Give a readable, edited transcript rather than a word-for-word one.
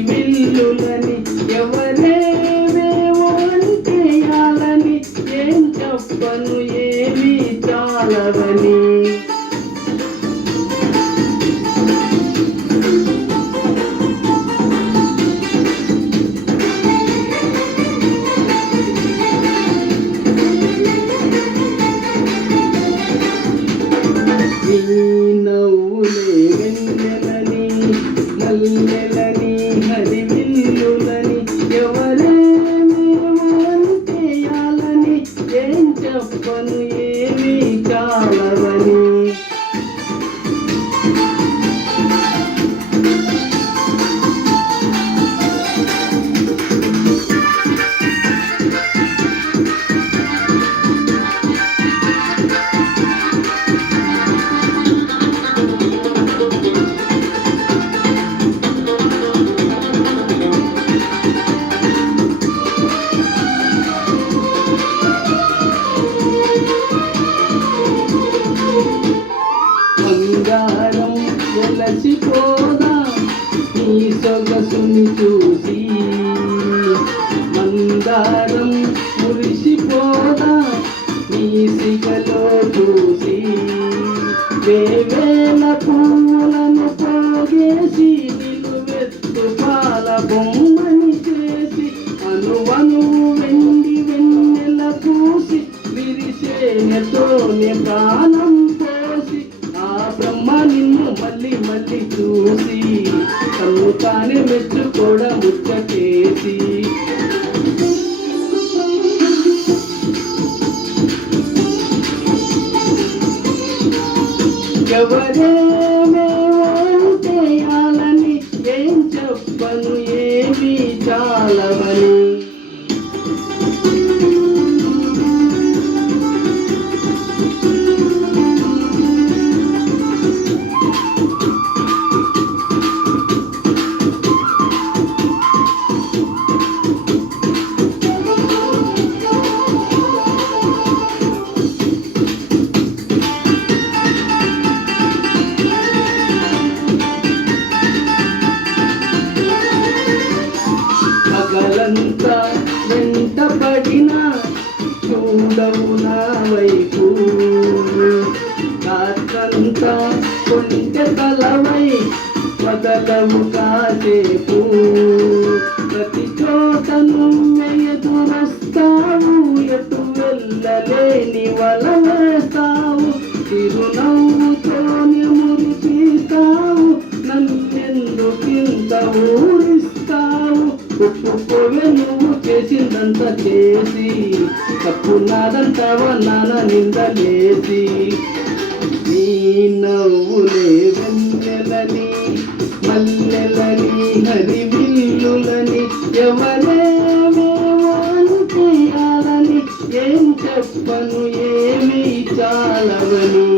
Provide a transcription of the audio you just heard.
హరివిల్లులని ఎవరేవేవో అంటేయాలని ఏం చెప్పను ఏమీ చాలవని నవ్వులే వెన్నెలని మల్లెలని హరివిల్లులని ఎవరేమేమో అంటేయాలని ఏం చెప్పను ఏమీ చాలవని బంగారం వెలసిపోదా నీ సొగసుని చూసి మందారం మురిసిపోదా నీ సిగలో చూసి వేవేల పూలను పోగేసి నిలువెత్తు పాల బొమ్మని చేసి అనువనువు వెండి వెన్నెల పూసి విరిసేనతోనే ప్రాణం పోసి ఆ బ్రహ్మ నిన్ను మళ్ళీ మళ్ళీ చూసి తను తానే మెచ్చుకోవడం ముచ్చటేసి ఎవరేమేమో అంటేయాలని ఏం చెప్పను ఏమీ చాలవని పగలంతా వెంటపడినా చూడవు నా వైపు రాత్రంతా కొంటె తలవై వదలవు కాసేపు ప్రతి చోట నువ్వే ఎదురొస్తావు ఎటు వెళ్ళలేని వల వేస్తావు చిరునవ్వుతోనే మురిపిస్తావు నన్నెందుకింత ఊరిస్తావు ఒప్పుకోవే నువ్వు చేసిందంతా చేసి తప్పు నాదంటావా నాన్న నిందలేసి నీ నవ్వులే వెన్నెలని మల్లెలని హరివిల్లులని ఎవరేమేమో అంటేయాలని ఏం చెప్పను ఏమీ చాలవని